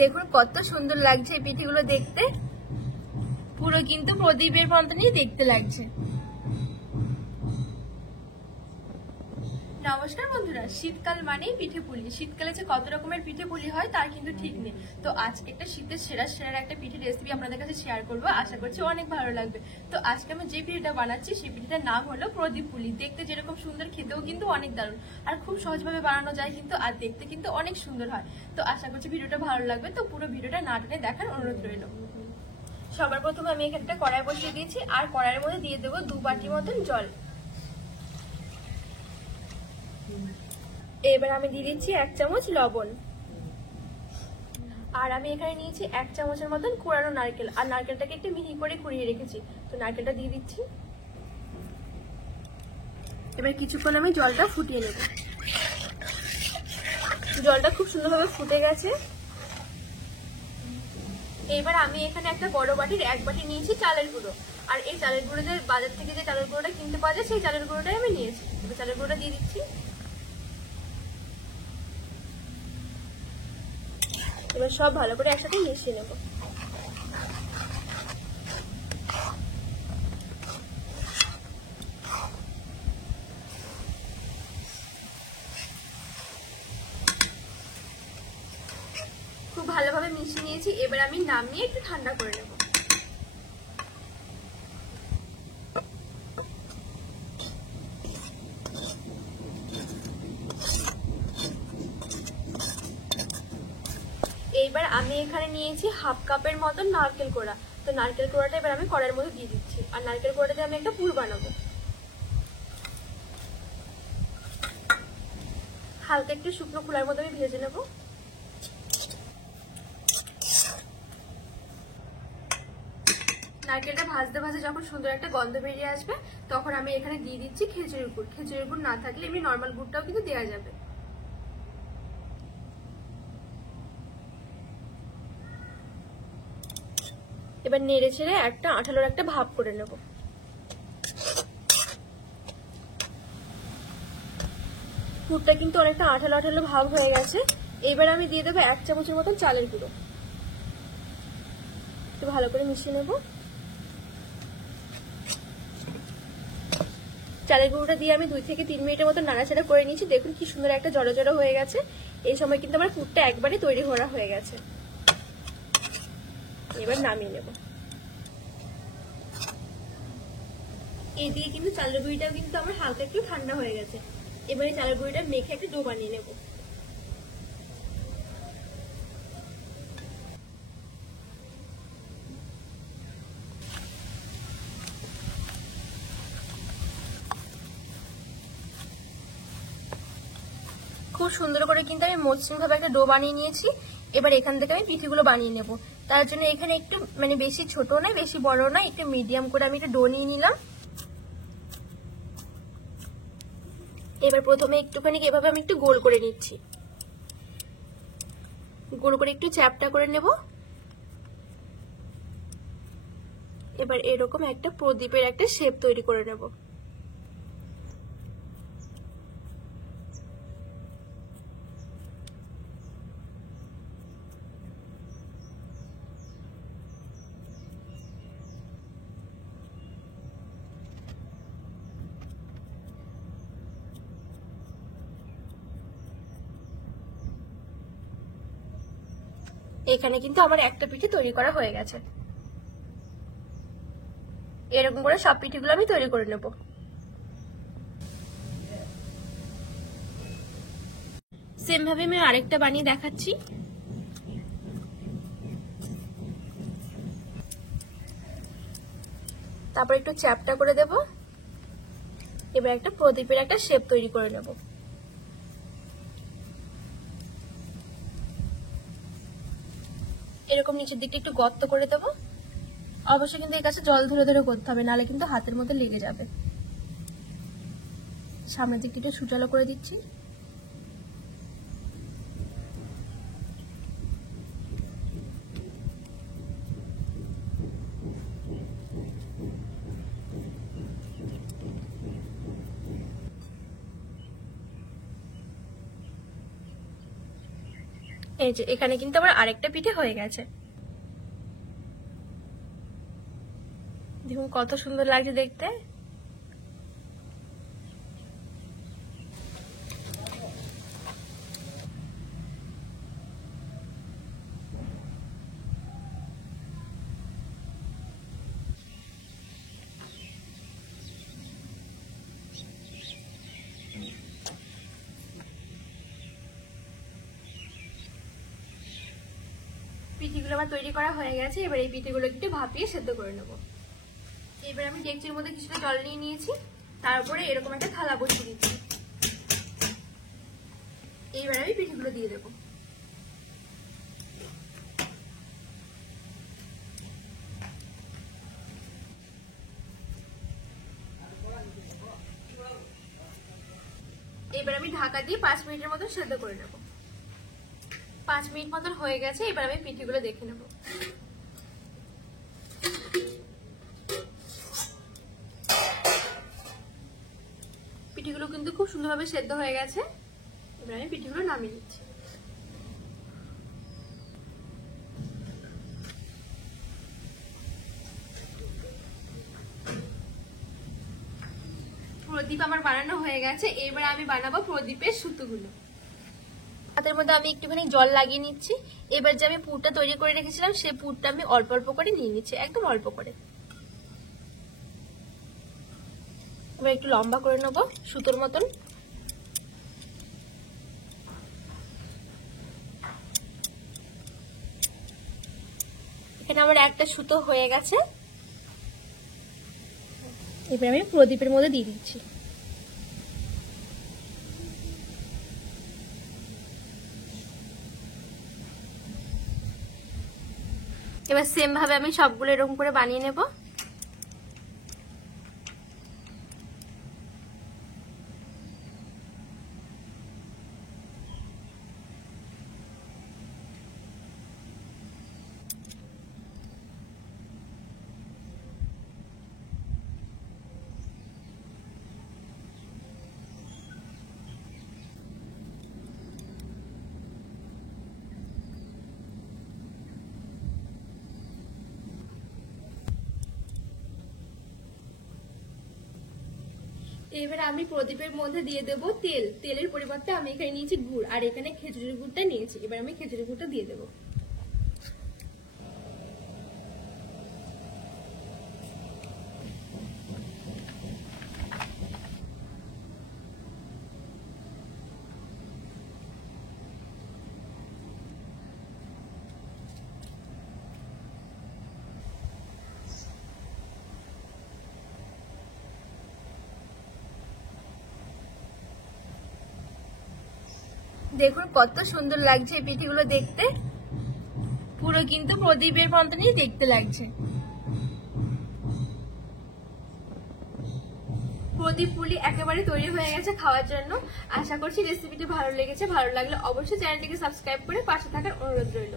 দেখুন কত সুন্দর লাগছে এই পিঠেগুলো দেখতে, পুরো কিন্তু প্রদীপের মতনই দেখতে লাগছে। নমস্কার বন্ধুরা, শীতকাল মানেই পিঠে পুলি। শীতকালে যে কত রকমের পিঠে পুলি হয় তার কিন্তু ঠিক নেই। তো আজকে একটা শীতের সেরা একটা পিঠে রেসিপি আপনাদের কাছে শেয়ার করবো, আশা করছি অনেক ভালো লাগবে। তো আজকে আমি যে পিঠেটা বানাচ্ছি সেই পিঠেটার নাম হলো প্রদীপ পুলি। দেখতে যেরকম সুন্দর, খেতেও কিন্তু অনেক দারুণ, আর খুব সহজভাবে বানানো যায় কিন্তু, আর দেখতে কিন্তু অনেক সুন্দর হয়। তো আশা করছি ভিডিওটা ভালো লাগবে। তো পুরো ভিডিওটা না টেনে দেখার অনুরোধ রইল। সবার প্রথমে আমি এখানে একটা কড়াই বসিয়ে দিয়েছি, আর কড়াইয়ের মধ্যে দিয়ে দেবো 2 বাটি মতন জল। এবার আমি দিয়ে দিচ্ছি 1 চামচ লবণ, আর আমি এখানে নিয়েছি 1 চামচের মতন কোরানো নারকেল, আর নারকেলটাকে একটু মিহি করে কুড়িয়ে রেখেছি। তো নারকেলটা দিয়ে দিচ্ছি। এবার কিছুক্ষণ আমি জলটা ফুটিয়ে নেব। জলটা খুব সুন্দরভাবে ফুটে গেছে। এবার আমি এখানে একটা বড় বাটির 1 বাটি নিয়েছি চালের গুঁড়ো, আর এই চালের গুঁড়ো যে বাজার থেকে যে চালের গুঁড়োটা কিনতে পাওয়া যায় সেই চালের গুঁড়োটাই আমি নিয়েছি। এবার চালের গুঁড়োটা দিয়ে দিচ্ছি। এবার সব ভালো করে একসাথে মিশিয়ে নেব। খুব ভালোভাবে মিশিয়ে নিয়েছি। এবার আমি নামিয়ে একটু ঠান্ডা করে নেব। এইবার আমি এখানে নিয়েছি 1/2 কাপের মতন নারকেল কোড়া। তো নারকেল কোড়াটা এবার আমি কড়াইয়ের মধ্যে দিয়ে দিচ্ছি, আর নারকেল কোড়াটা দিয়ে আমি একটা পুর বানাবো। হালকা একটু শুকনো খোলার মধ্যে আমি ভেজে নেব। নারকেলটা ভাজতে ভাজতে যখন সুন্দর একটা গন্ধ বেরিয়ে আসবে, তখন আমি এখানে দিয়ে দিচ্ছি খেজুরের গুড়। খেজুরের গুড় না থাকলে এমনি নর্মাল গুড়টাও কিন্তু দেওয়া যাবে। এবার নেড়ে ছেড়ে একটা আঠালোর একটা ভাপ করে নেব। পুরটা কিন্তু অনেকটা আঠালো আঠালো ভাব হয়ে গেছে। এবার আমি দিয়ে দেবো 1 চামচের মতন চালের গুঁড়ো। একটু ভালো করে মিশিয়ে নেব। চালের গুঁড়োটা দিয়ে আমি 2 থেকে 3 মিনিটের মতো নাড়াচাড়া করে নিয়েছি। দেখুন কি সুন্দর একটা জড়ো জড়ো হয়ে গেছে। এই সময় কিন্তু আমার পুরটা একবারে তৈরি করা হয়ে গেছে। এবার নামিয়ে নেব। এইদিকে কিন্তু চালের গুঁড়িটাও কিন্তু আমার হালকা একটু ঠান্ডা হয়ে গেছে। এবারে চালের গুঁড়িটা মেখে একটা ডো বানিয়ে নেব। খুব সুন্দর করে কিন্তু আমি মসৃণ ভাবে একটা ডো বানিয়ে নিয়েছি। এবার এখান থেকে আমি পিঠেগুলো বানিয়ে নেব। তার জন্য এখানে একটু বেশি ছোট নয় বেশি বড় নয়, একটু মিডিয়াম করে আমি একটা ডো নিয়ে নিলাম। এবার প্রথমে একটুখানি এভাবে আমি একটু গোল করে নিচ্ছি। গোল করে একটু চ্যাপটা করে নেব। এবার এরকম একটা প্রদীপের একটা শেপ তৈরি করে নেব। এখানে কিন্তু আমার একটা পিঠে তৈরি করা হয়ে গেছে। এরকম করে সব পিঠেগুলো আমি তৈরি করে নেব। সেম ভাবে আমি আরেকটা বানিয়ে দেখাচ্ছি। তারপর একটু চ্যাপটা করে দেব। এবার একটা প্রদীপের একটা শেপ তৈরি করে নেব। এরকম নিচের দিকটা একটু গর্ত করে দেব। অবশ্যই কিন্তু এই কাছে জল ধরে ধরে করতে হবে, নাহলে কিন্তু হাতের মধ্যে লেগে যাবে। সামনের দিকটা একটু সুচালো করে দিচ্ছি। এই যে এখানে কিন্তু আমার আরেকটা পিঠে হয়ে গেছে। দেখুন কত সুন্দর লাগছে দেখতে। পিঠেগুলো আমার তৈরি করা হয়ে গেছে। এবার এই পিঠেগুলো একটু ভাপিয়ে সেদ্ধ করে নেব। এবার আমি ডেকচির মধ্যে কিছুটা জল নিয়ে নিয়েছি, তারপরে এরকম একটা থালা বসিয়ে দিচ্ছি। এইবার আমি পিঠেগুলো দিয়ে দেবো। এবার আমি ঢাকা দিয়ে 5 মিনিটের মতো সেদ্ধ করে নেব। 5 মিনিট মতন হয়ে গেছে। এবার আমি পিঠেগুলো দেখে নেব। পিঠেগুলো কিন্তু খুব সুন্দরভাবে সেদ্ধ হয়ে গেছে। এবার আমি পিঠেগুলো নামিয়ে নিচ্ছি। প্রদীপ আমার বানানো হয়ে গেছে। এবার আমি বানাবো প্রদীপের সুতোগুলো। হাতের মধ্যে আমি একটুখানি জল লাগিয়ে নিচ্ছি। এবার যে আমি পুরটা তৈরি করে রেখেছিলাম সেই পুরটা আমি অল্প অল্প করে নিয়ে নিচ্ছি, একদম অল্প করে। এবার একটু লম্বা করে নেবো সুতোর মতন। এখানে আমার একটা সুতো হয়ে গেছে। এবার আমি প্রদীপের মধ্যে দিয়ে দিচ্ছি। এবার সেম ভাবে আমি সবগুলো এরকম করে বানিয়ে নেব। এবার আমি প্রদীপের মধ্যে দিয়ে দেব তেল। তেলের পরিবর্তে আমি এখানে নিয়েছি গুড়, আর এখানে খেজুরের গুড়টা নিয়েছি। এবার আমি খেজুরের গুড়টা দিয়ে দেব। দেখুন কত সুন্দর লাগছে এই পিঠেগুলো দেখতে, পুরো কিন্তু প্রদীপের মতনই দেখতে লাগছে। প্রদীপ পুলি একেবারে তৈরি হয়ে গেছে খাওয়ার জন্য। আশা করছি রেসিপিটি ভালো লেগেছে। ভালো লাগলে অবশ্যই চ্যানেলটিকে সাবস্ক্রাইব করে পাশে থাকার অনুরোধ রইল।